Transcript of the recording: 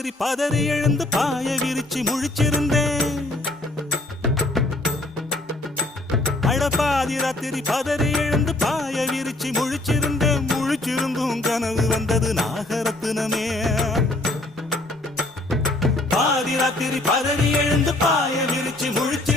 ராத்திரி பதறி எழுந்து பாய விரிச்சு முழிச்சிருந்தேன். அடப்பாதி ராத்திரி பதறி எழுந்து பாய விரிச்சு முழிச்சிருந்தேன். முழிச்சிருந்தும் கனவு வந்தது நாகரத்தினமே. பாதி ராத்திரி பதறி எழுந்து பாய விரிச்சு முழிச்சு